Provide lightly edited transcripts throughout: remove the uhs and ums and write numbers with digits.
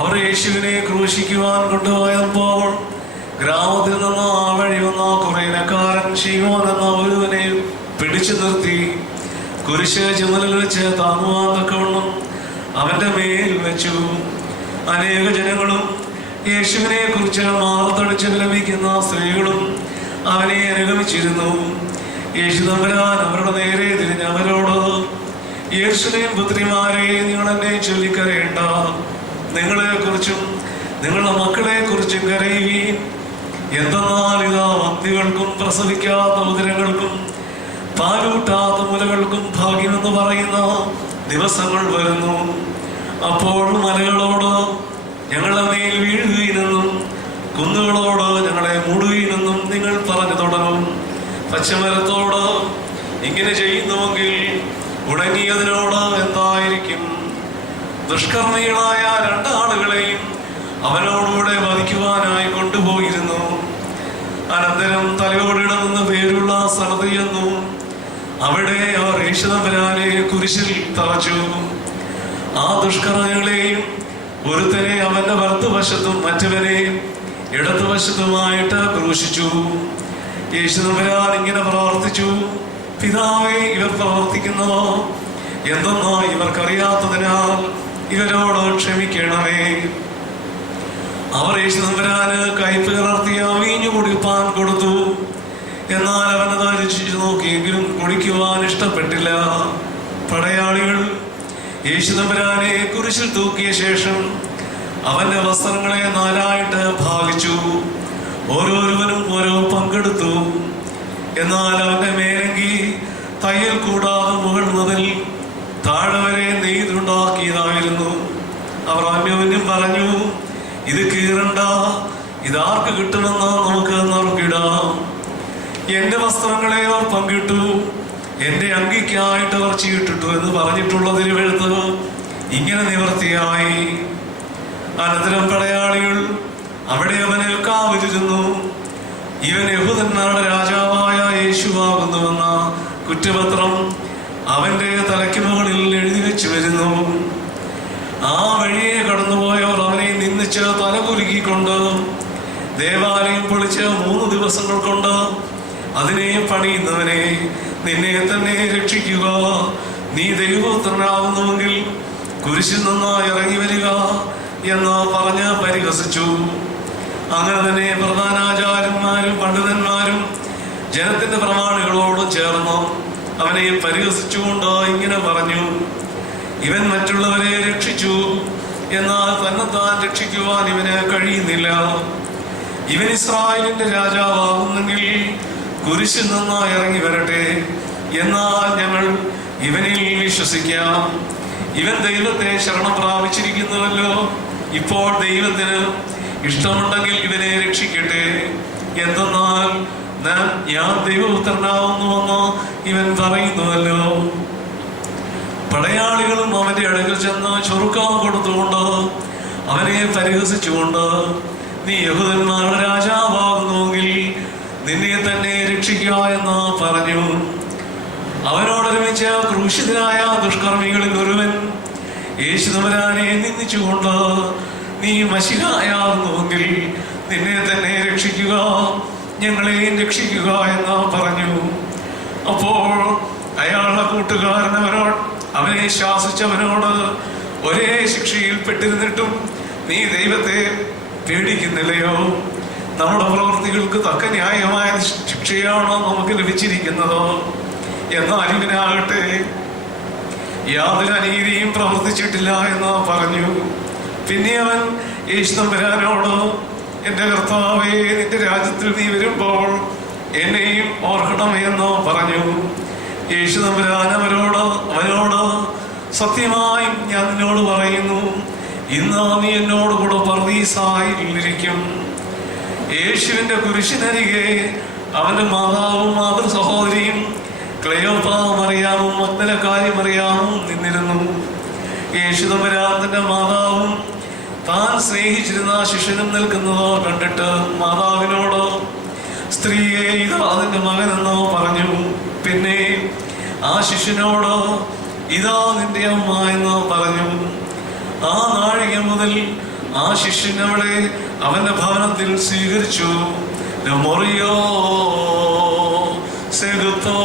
അവർ യേശുവിനെ ക്രൂശിക്കുവാൻ കൊണ്ടുപോയപ്പോൾ ഗ്രാമത്തിൽ നിന്ന് ആ വഴി വന്ന കുറേനക്കാരൻ ശീമോൻ എന്ന ഒരുവനെ പിടിച്ചു നിർത്തി കുരിശ് ചുമലിൽ വെച്ച് താങ്ങുവാൻ തക്കവണ്ണം അവന്റെ മേൽ വെച്ചു. അനേക ജനങ്ങളും യേശുവിനെ കുറിച്ച് മാറത്തടിച്ച് വിലപിക്കുന്ന സ്ത്രീകളും അവനെ അനുഗമിച്ചിരുന്നു. യേശു തമ്പുരാൻ അവരുടെ നേരെ തിരിഞ്ഞ് അവരോട്, യെരൂശലേം പുത്രിമാരെ, നിങ്ങൾ എന്നെ ചൊല്ലിക്കരയേണ്ട. നിങ്ങളെ കുറിച്ചും നിങ്ങളുടെ മക്കളെ കുറിച്ചും കരയുവീൻ. എന്തെന്നാൽ ഇതാ വന്ധ്യകൾക്കും പ്രസവിക്കാത്ത ഉദരങ്ങൾക്കും പാലൂട്ടാത്ത മുലകൾക്കും ഭാഗ്യമെന്ന് പറയുന്ന ദിവസങ്ങൾ വരുന്നു. അപ്പോൾ മലകളോട് ഞങ്ങളുടെ മേൽ വീഴുകയില്ലെന്നും കുന്നുകളോട് ഞങ്ങളെ മൂടുകയില്ലെന്നും നിങ്ങൾ പറഞ്ഞു തുടങ്ങും. പച്ചമരത്തോട് ഇങ്ങനെ ചെയ്യുന്നുവെങ്കിൽ ഉണങ്ങിയതിനോട് എന്തായിരിക്കും? ദുഷ്കർമ്മികളായ രണ്ടാളുകളെയും അവനോടുകൂടെ വധിക്കുവാനായി കൊണ്ടുപോയിരുന്നു. അനന്തരം തലയോടിടമെന്ന് പേരുള്ള സ്ഥലത്ത് ചെന്നു. അവിടെ അവർ യേശു തമ്പുരാനെ കുരിശിൽ തറച്ചു. ആ ദുഷ്കർമ്മികളെയും ഒരുത്തനെ അവന്റെ വലത്തുവശത്തും മറ്റവനെ ഇടതുവശത്തുമായിട്ട് ക്രൂശിച്ചു. യേശു തമ്പുരാൻ ഇങ്ങനെ പ്രാർത്ഥിച്ചു, പിതാവേ, ഇവർ പ്രവർത്തിക്കുന്നതോ എന്തെന്നോ ഇവർക്കറിയാത്തതിനാൽ ഇവരോട് ക്ഷമിക്കണമേ. അവർ യേശു തമ്പുരാന് കയ്പ് കലർത്തിയ വീഞ്ഞു കുടിപ്പാൻ കൊടുത്തു. എന്നാൽ അവനത് രുചിച്ചു നോക്കിയെങ്കിലും കുടിക്കുവാൻ ഇഷ്ടപ്പെട്ടില്ല. പടയാളികൾ യേശു തമ്പുരാനെ കുരിശിൽ തൂക്കിയ ശേഷം അവന്റെ വസ്ത്രങ്ങളെ നാലായിട്ട് ഭാഗിച്ചു. ഓരോരുവനും ഓരോ പങ്കെടുത്തു. എന്നാൽ അവന്റെ മേലങ്കി തയ്യൽ കൂടാതെ മുകൾ മുതൽ താഴെ വരെ നെയ്തുണ്ടാക്കിയതായിരുന്നു. അവർ അന്യോന്യം പറഞ്ഞു, ഇത് കീറണ്ട, ഇതാർക്ക് കിട്ടുമെന്ന് നമുക്ക് നറുക്കിടാം. എന്റെ വസ്ത്രങ്ങളെ അവർ പങ്കിട്ടു, എന്റെ അങ്കിക്കായിട്ട് അവർ ചീട്ടിട്ടു എന്ന് പറഞ്ഞിട്ടുള്ള തിരുവെഴുത്ത് ഇങ്ങനെ നിവൃത്തിയായി. അനന്തരം പടയാളികൾ അവിടെ അവനെ കാവലിരുന്നു. ഇവൻ യഹൂദന്മാരുടെ രാജാവായ യേശുവാകുന്നുവെന്ന കുറ്റപത്രം അവന്റെ തലയ്ക്ക് മുകളിൽ എഴുതി വെച്ചു വരുന്നു. ആ വഴിയെ കടന്നുപോയവർ അവനെ നിന്ദിച്ച് തലകുലുക്കിക്കൊണ്ട് ദേവാലയം പൊളിച്ച് 3 ദിവസങ്ങൾ കൊണ്ട് അതിനെ പണിയുന്നവനെ, നിന്നെ തന്നെ രക്ഷിക്കുക, നീ ദൈവപുത്രനാവുന്നുവെങ്കിൽ കുരിശിൽ നിന്ന് ഇറങ്ങി വരിക എന്ന് പറഞ്ഞ് പരിഹസിച്ചു. അങ്ങനെ തന്നെ പ്രധാനാചാര്യന്മാരും പണ്ഡിതന്മാരും ജനത്തിന്റെ പ്രമാണികളോട് ചേർന്ന് അവനെ പരിഹസിച്ചുകൊണ്ട് ഇങ്ങനെ പറഞ്ഞു, ഇവൻ മറ്റുള്ളവരെ രക്ഷിച്ചു, എന്നാൽ തന്നെത്താൻ രക്ഷിക്കുവാൻ ഇവന് കഴിയുന്നില്ല. ഇവൻ ഇസ്രായേലിന്റെ രാജാവാകുന്നെങ്കിൽ കുരിശിൽ നിന്ന് ഇറങ്ങി വരട്ടെ, എന്നാൽ ഞങ്ങൾ ഇവനിൽ വിശ്വസിക്കാം. ഇവൻ ദൈവത്തെ ശരണം പ്രാപിച്ചിരിക്കുന്നുവല്ലോ. ഇപ്പോൾ ദൈവത്തിന് ഇഷ്ടമുണ്ടെങ്കിൽ ഇവനെ രക്ഷിക്കട്ടെ. എന്തെന്നാൽ ഞാൻ ദൈവപുത്രനാവുന്നുവെന്ന് ഇവൻ പറയുന്നുവല്ലോ. പടയാളികളും അവന്റെ അടുക്കൽ ചെന്ന് ചൊറുക്കാൻ കൊടുത്തുകൊണ്ട് അവനെ പരിഹസിച്ചുകൊണ്ട്, നീ യഹൂദന്മാരുടെ രാജാവാകുന്നുവെങ്കിൽ നിന്നെ തന്നെ രക്ഷിക്കുക എന്ന് പറഞ്ഞു. അവനോടൊരുമിച്ച് ക്രൂശിതനായ ദുഷ്കർമ്മികളിൽ ഒരുവൻ യേശു തമ്പുരാനെ നിന്ദിച്ചുകൊണ്ട്, നീ മശിഹായാകുന്നുവെങ്കിൽ നിന്നെ തന്നെ രക്ഷിക്കുക, ഞങ്ങളെയും രക്ഷിക്കുക എന്ന് പറഞ്ഞു. അപ്പോൾ അയാളുടെ കൂട്ടുകാരൻ അവനെ ശാസിച്ചവനോട്, ഒരേ ശിക്ഷയിൽ പെട്ടിരുന്നിട്ടും നീ ദൈവത്തെ പേടിക്കുന്നില്ലയോ? നമ്മുടെ പ്രവൃത്തികൾക്ക് തക്ക ന്യായമായ ശിക്ഷയാണോ നമുക്ക് ലഭിച്ചിരിക്കുന്നത്? എന്നാൽ ഇവനാകട്ടെ യാതൊരു അനീതിയും പ്രവർത്തിച്ചിട്ടില്ല എന്ന് പറഞ്ഞു. പിന്നെ അവൻ യേശു തമ്പുരാനോട്, എന്റെ കർത്താവേ, നിന്റെ രാജ്യത്തിൽ നീ വരുമ്പോൾ എന്നെയും ഓർക്കണമേ എന്ന് പറഞ്ഞു. യേശു തമ്പുരാൻ അവനോട്, സത്യമായും ഞാൻ നിന്നോട് പറയുന്നു, ഇന്ന് നീ എന്നോട് കൂടെ പർദീസായിലിരിക്കും. യേശുവിന്റെ കുരിശിനരികെ അവന്റെ മാതാവും മാതൃ സഹോദരിയും ക്ലെയോപ്പാ മറിയാമും മഗ്ദലക്കാരി മറിയാമും നിന്നിരുന്നു. യേശു തമ്പുരാൻ തന്റെ മാതാവും താൻ സ്നേഹിച്ചിരുന്ന ശിഷ്യനും നിൽക്കുന്നതോ കണ്ടിട്ട് മാതാവിനോട്, സ്ത്രീയെ, ഇതാ അതിൻ്റെ മകനെന്നോ പറഞ്ഞു. പിന്നെ ആ ശിഷ്യനോട്, ഇതാ നിന്റെ അമ്മ എന്ന് പറഞ്ഞു. ആ നാഴിക മുതൽ ആ ശിഷ്യൻ അവളെ അവന്റെ ഭവനത്തിൽ സ്വീകരിച്ചു. മൊറിയോ സെഗുത്തോ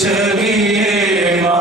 Shaggy, ma,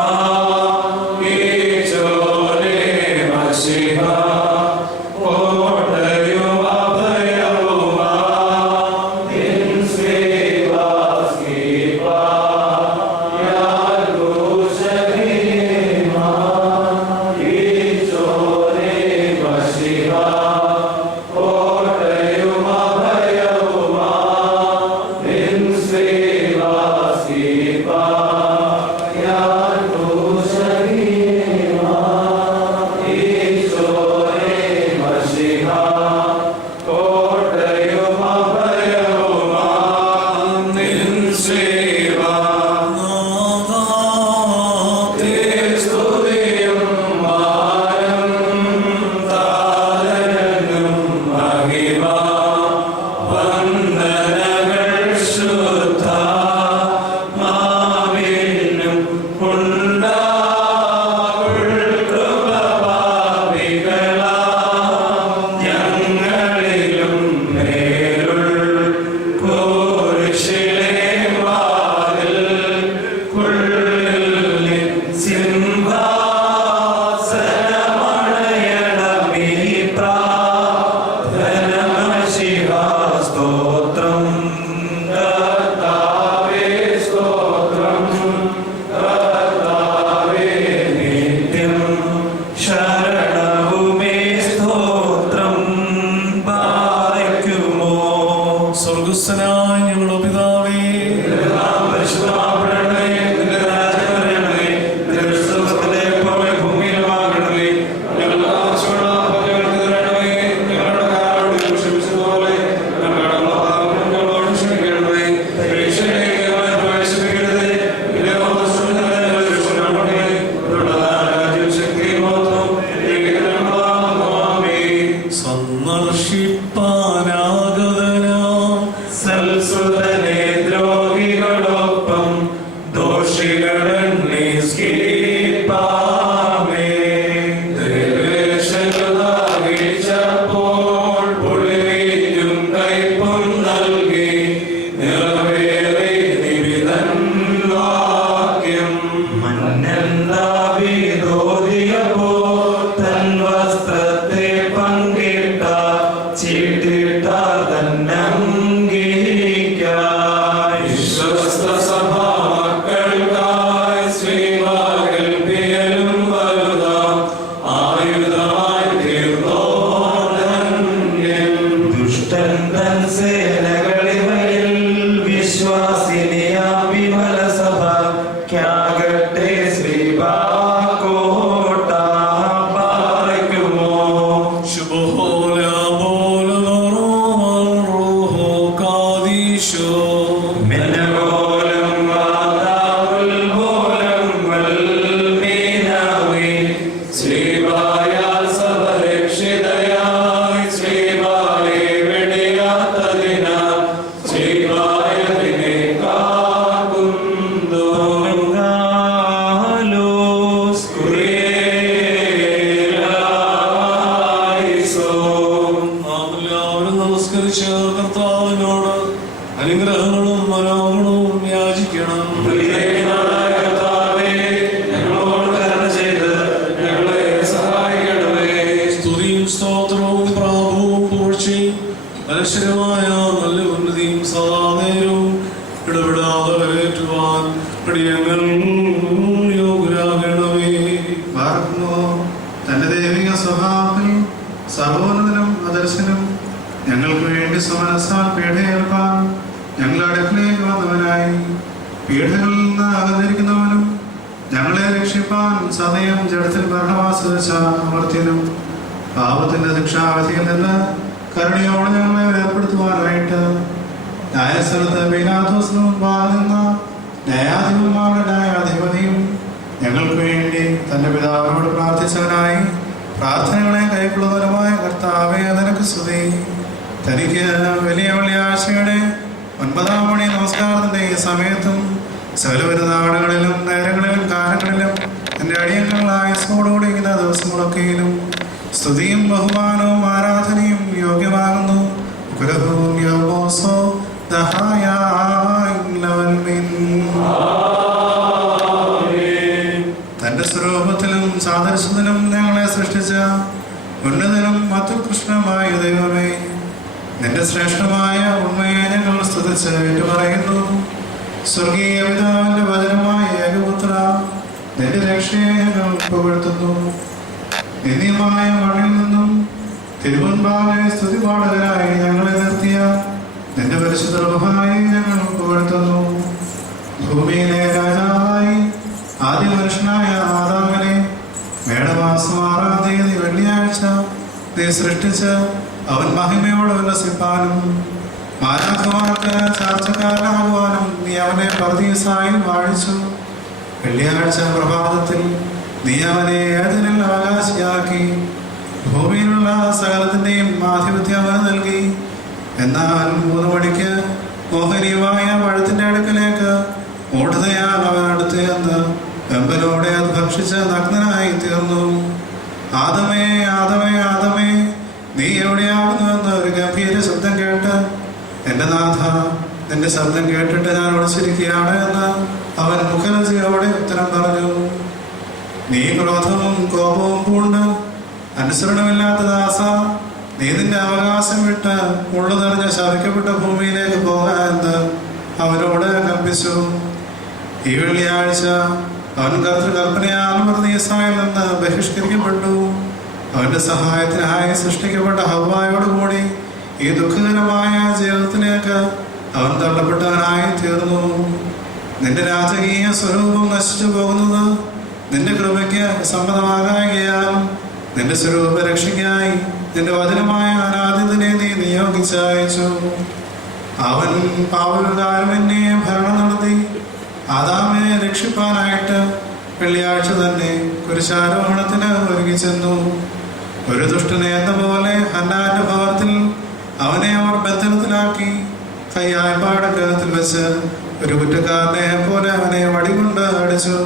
ഒരു കുറ്റക്കാരനെ പോലെ അവനെ വടികൊണ്ട് അടിച്ചു.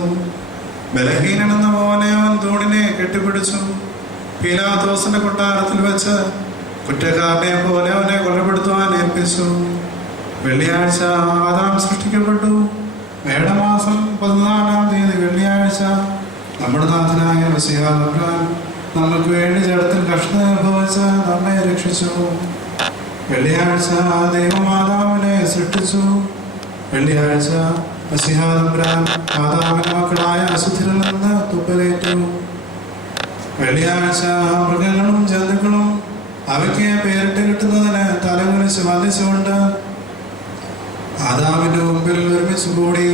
ബലഹീനനെന്ന പോലെ അവൻ തൂണിനെ കെട്ടിപ്പിടിച്ചു. പീലാത്തോസിന്റെ കൊട്ടാരത്തിൽ വെച്ച് കുറ്റക്കാരനെ പോലെ അവനെ കൊലപ്പെടുത്തുവാൻ ഏൽപ്പിച്ചു. വെള്ളിയാഴ്ച ആദാം സൃഷ്ടിക്കപ്പെട്ടു. മേടമാസം 14-ാം തീയതി വെള്ളിയാഴ്ച നമ്മുടെ നാഥനായ മെസ്സിഹ നമുക്ക് വേണ്ടി ജഡത്തിൽ കഷ്ടത അനുഭവിച്ച് നമ്മെ രക്ഷിച്ചു. വെള്ളിയാഴ്ച ദൈവം ആദാമിനെ സൃഷ്ടിച്ചു. വെള്ളിയാഴ്ച മെസ്സിഹ ആദാമിന്റെ മക്കളായ അശുദ്ധരിൽ നിന്ന് തുപ്പലേറ്റു. വെള്ളിയാഴ്ച മൃഗങ്ങളും ജന്തുക്കളും അവയ്ക്ക് പേരിട്ട് കിട്ടുന്നതിന് തലകുനിച്ച് വന്ദിച്ചുകൊണ്ട് ആദാമിന്റെ മുമ്പിൽ ഒരുമിച്ച് കൂടി.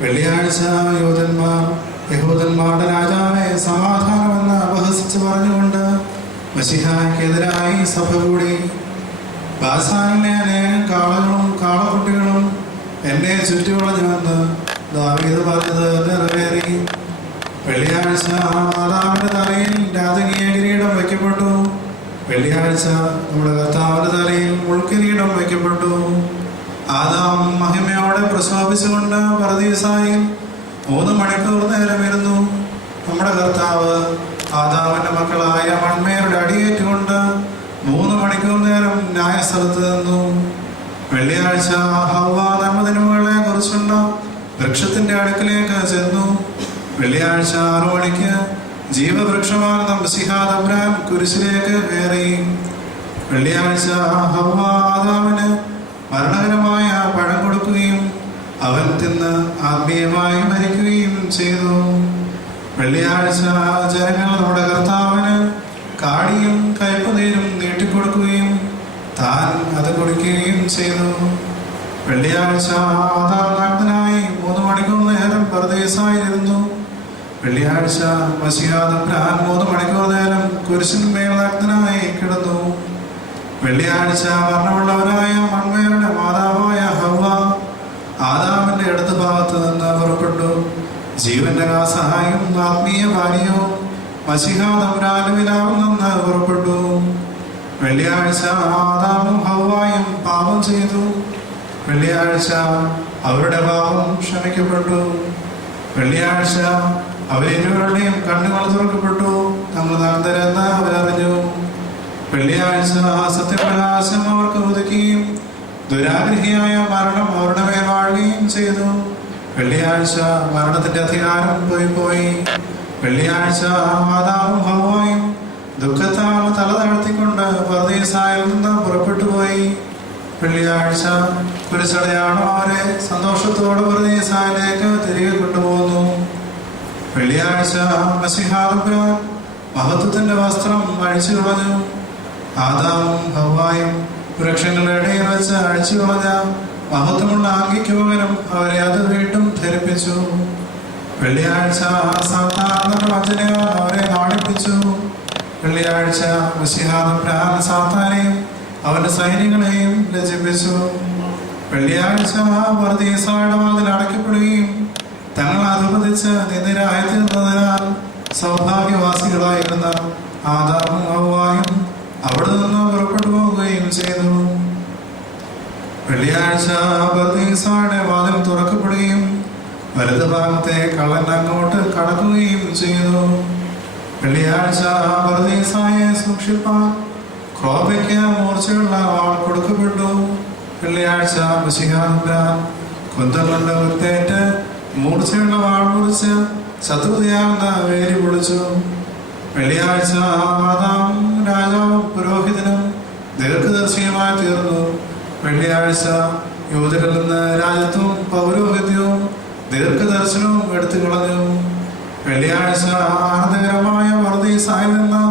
വെള്ളിയാഴ്ച യഹൂദന്മാരുടെ രാജാവെ സമാധാനമെന്ന് അപഹസിച്ച് പറഞ്ഞുകൊണ്ട് മശിഹായ്ക്കെതിരായി സഭ കൂടി. ബാസാനിലെ അനേകം കാളകളും കാളക്കുട്ടികളും എന്നെ ചുറ്റുവളഞ്ഞുവെന്ന് ദാവീദ് പറഞ്ഞത് നിറവേറി. വെള്ളിയാഴ്ച ആദാമിന്റെ തലയിൽ രാജകീയ കിരീടം വയ്ക്കപ്പെട്ടു. വെള്ളിയാഴ്ച നമ്മുടെ കർത്താവിന്റെ തലയിൽ മുൾക്കിരീടം വയ്ക്കപ്പെട്ടു. ആദാം മഹിമയോടെ പ്രസവിച്ചുകൊണ്ട് പറുദീസായിൽ 3 മണിക്കൂർ നേരം ഇരുന്നു. നമ്മുടെ കർത്താവ് ആദാമിന്റെ മക്കളായ മൺമേരുടെ അടിയേറ്റുകൊണ്ട് 3 മണിക്കൂർ നേരം ന്യായസ്ഥലത്ത് നിന്നു. വെള്ളിയാഴ്ച ഹവ്വ നന്മതിന്മകളെ കുറിച്ചുള്ള വൃക്ഷത്തിന്റെ അടുക്കിലേക്ക് ചെന്നു. വെള്ളിയാഴ്ച 6 മണിക്ക് ജീവവൃക്ഷമാകുന്ന മെസ്സിഹാ തമ്പുരാൻ കുരിശിലേക്ക് കയറി. വെള്ളിയാഴ്ച ഹവ്വ ആദാമിന് മരണകരമായ പഴം കൊടുക്കുകയും അവൻ തിന്ന് ആത്മീയമായി മരിക്കുകയും ചെയ്തു. വെള്ളിയാഴ്ച ജനങ്ങൾ നമ്മുടെ കർത്താവിന് കാടിയും കയ്പുനീരും നീട്ടിക്കൊടുക്കുകയും താൻ അത് കുടിക്കുകയും ചെയ്തു. വെള്ളിയാഴ്ച ആദാം നഗ്നനായി 3 മണിക്കൂർ നേരം പറുദീസായിരുന്നു. വെള്ളിയാഴ്ച മശിഹാ തമ്പുരാൻ 3 മണിക്കൂർ നേരം കുരിശിന്മേൽ നഗ്നനായി കിടന്നു. വെള്ളിയാഴ്ച മരണമുള്ളവരായ മൺമേരുടെ മാതാവായ ഹവ്വ ആദാമിന്റെ ഇടത് ഭാഗത്ത് നിന്ന് പുറപ്പെട്ടു. ജീവന്റെ സഹായം ആത്മീയ ഭാര്യവും മശിഹാ തമ്പുരാന്റെ വിലാവിൽ നിന്ന് പുറപ്പെട്ടു. വെള്ളിയാഴ്ച ആദാമും ഹവ്വായും പാപം ചെയ്തു. വെള്ളിയാഴ്ച അവരുടെ പാപം ക്ഷമിക്കപ്പെട്ടു. വെള്ളിയാഴ്ച അവരിരുവരുടെയും കണ്ണുകൾ തുറക്കപ്പെട്ടു. തങ്ങൾ നഗ്നരെന്ന് അവരറിഞ്ഞു. വെള്ളിയാഴ്ച സത്യപ്രകാശം അവർക്ക് ഉദിക്കുകയും ദുരാഗ്രഹിയായ മരണം അവരുടെ മേൽ വാഴുകയും ചെയ്തു. വെള്ളിയാഴ്ച മരണത്തിന്റെ അധികാരം പോയി. വെള്ളിയാഴ്ച ആദാമും ഹവ്വായും ദുഃഖത്താൽ തല താഴ്ത്തിക്കൊണ്ട് പറുദീസായിൽ നിന്ന് പുറപ്പെട്ടു പോയി. വെള്ളിയാഴ്ച കുരിശടയാളം അവരെ സന്തോഷത്തോടെ പറുദീസായിലേക്ക് തിരികെ കൊണ്ടുപോകുന്നു. വെള്ളിയാഴ്ച മശിഹാ തമ്പുരാൻ മഹത്വത്തിന്റെ വസ്ത്രം അഴിച്ചു കളഞ്ഞു. ആദാമും ഹവ്വായും വൃക്ഷങ്ങളുടെ ഇടയിൽ വെച്ച് അഴിച്ചു കളഞ്ഞ മഹത്വമുള്ള ആംഗിക്ക് പകരം അവരെ അത് വീണ്ടും ധരിപ്പിച്ചു. വെള്ളിയാഴ്ച സാത്താന്റെ പ്രവചനങ്ങൾ അവരെ നാണിപ്പിച്ചു. വെള്ളിയാഴ്ച മശിഹാ തമ്പുരാൻ സാത്താനെയും അവന്റെ സൈന്യങ്ങളെയും ലജ്ജിപ്പിച്ചു. വെള്ളിയാഴ്ച പറുദീസായുടെ വാതിൽ അടയ്ക്കപ്പെടുകയും തങ്ങൾ അധപതിച്ച് നിന്ദിരായി തീർന്നതിനാൽ സൗഭാഗ്യവാസികളായിരുന്ന ആദാമും ഹവ്വായും അവിടെ നിന്ന് പുറപ്പെട്ടു പോവുകയും ചെയ്തു. വെള്ളിയാഴ്ച പറുദീസായുടെ വാതിൽ തുറക്കപ്പെടുകയും വലതു ഭാഗത്തെ കള്ളൻ അങ്ങോട്ട് കടക്കുകയും ചെയ്തു. വെള്ളിയാഴ്ച പറുദീസായെ സൂക്ഷിപ്പാൻ ക്രോബയ്ക്ക് മൂർച്ചയുള്ള വാൾ കൊടുക്കപ്പെട്ടു. വെള്ളിയാഴ്ച മശിഹാ തമ്പുരാൻ കുന്തം കൊണ്ട് കുത്തേറ്റ് മൂർച്ചയുള്ള വാൾ മുറിച്ച് ശത്രുതയാകുന്ന വേലി പൊളിച്ചു. വെള്ളിയാഴ്ച ആദാം രാജാവും പുരോഹിതനും ദീർഘദർശിയുമായി തീർന്നു. വെള്ളിയാഴ്ച യൂദരിൽ നിന്ന് രാജത്വവും പൗരോഹിത്യവും ദീർഘദർശനവും എടുത്തു കളഞ്ഞു. വെള്ളിയാഴ്ച ആനന്ദകരമായ പറുദീസായിൽ നിന്ന്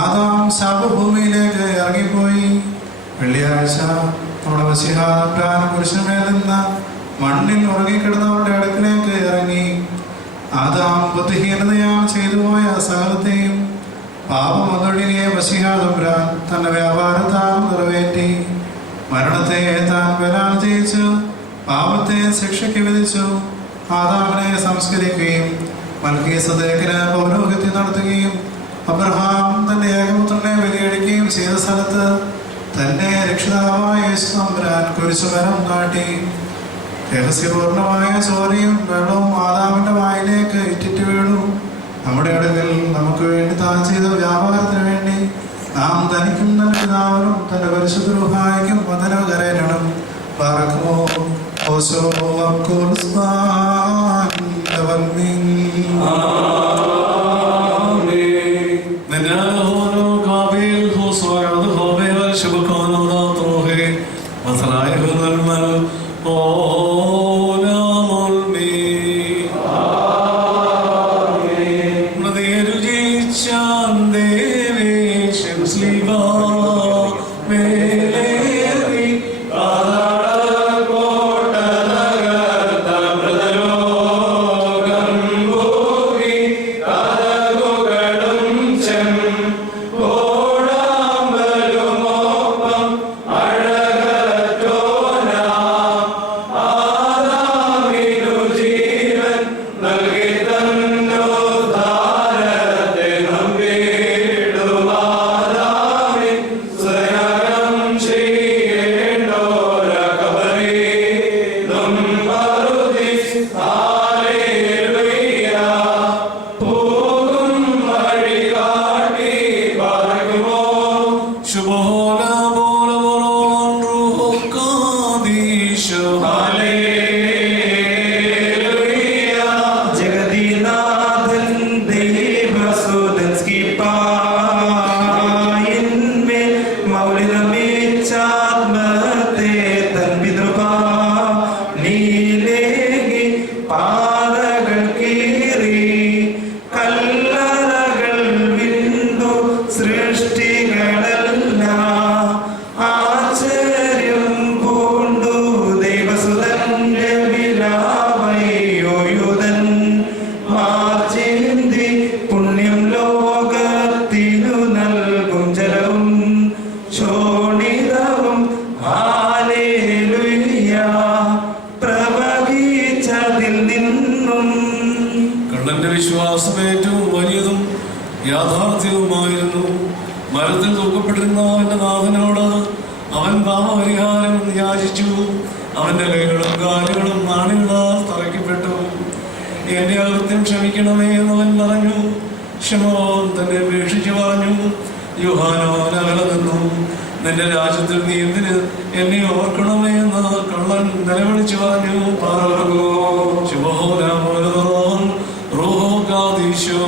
ആദാം ശാപഭൂമിയിലേക്ക് ഇറങ്ങിപ്പോയി. വെള്ളിയാഴ്ച നമ്മുടെ മശിഹാ തമ്പുരാൻ പുരുഷന്മേൽ നിന്ന് മണ്ണിൽ ഉറങ്ങിക്കിടന്നവരുടെ അടുക്കിലേക്ക് ഇറങ്ങി. ആദാം ബുദ്ധിഹീനതയാൽ ചെയ്തു പോയ സകലത്തെയും പാപം ഒന്നൊഴികെ മശിഹാ തമ്പുരാൻ തന്റെ വ്യാപാരത്താൽ നിറവേറ്റി. മരണത്തെ താൻ ബലാൽ ജയിച്ചു പാപത്തെ ശിക്ഷയ്ക്ക് വിധിച്ചു. ആദാമിനെ സംസ്കരിക്കുകയും മൽക്കീസദേക്കിന് പൗരോഹിത്യം നടത്തുകയും അബ്രഹാം തന്റെ ഏകപുത്രനെ ബലികഴിക്കുകയും ചെയ്ത സ്ഥലത്ത് തന്റെ രക്ഷിതാവായ യേശു തമ്പുരാൻ കുരിശുമരം നാട്ടി. രഹസ്യപൂർണമായ ചോരയും വെള്ളവും ആദാമിന്റെ വായിലേക്ക് ഇറ്റിറ്റ് വീണു. നമ്മുടെ അടുക്കൽ നമുക്ക് വേണ്ടി താൻ ചെയ്ത വ്യാപാരത്തിന് വേണ്ടി നാം തനിക്കും തന്റെ പിതാവിനും തന്റെ പരിശുദ്ധ റൂഹായിക്കും വന്ദനം കരയണം. പറക്കുമോ ഓശോ യാഥാർത്ഥ്യവുമായിരുന്നു. മരത്തിൽ തൂക്കപ്പെട്ടിരുന്ന അവന്റെ നാഥനോട് അവൻ പാപപരിഹാരം യാചിച്ചു. അവന്റെ കൈകളും കാലുകളും നാണികളാൽ തറയ്ക്കപ്പെട്ടു. എന്റെ അകൃത്യം ക്ഷമിക്കണമേ എന്നവൻ പറഞ്ഞു. ശിമോൻ തന്നെ അപേക്ഷിച്ചു പറഞ്ഞു, യോഹാനോൻ അകലെ നിന്നു, നിന്റെ രാജ്യത്തിൽ നീ എന്തിന് എന്നെ ഓർക്കണമേ എന്ന് കള്ളൻ നിലവിളിച്ചു പറഞ്ഞു. പാറോ ശിവഹോരാമോൻ റോഹോ കാദീശോ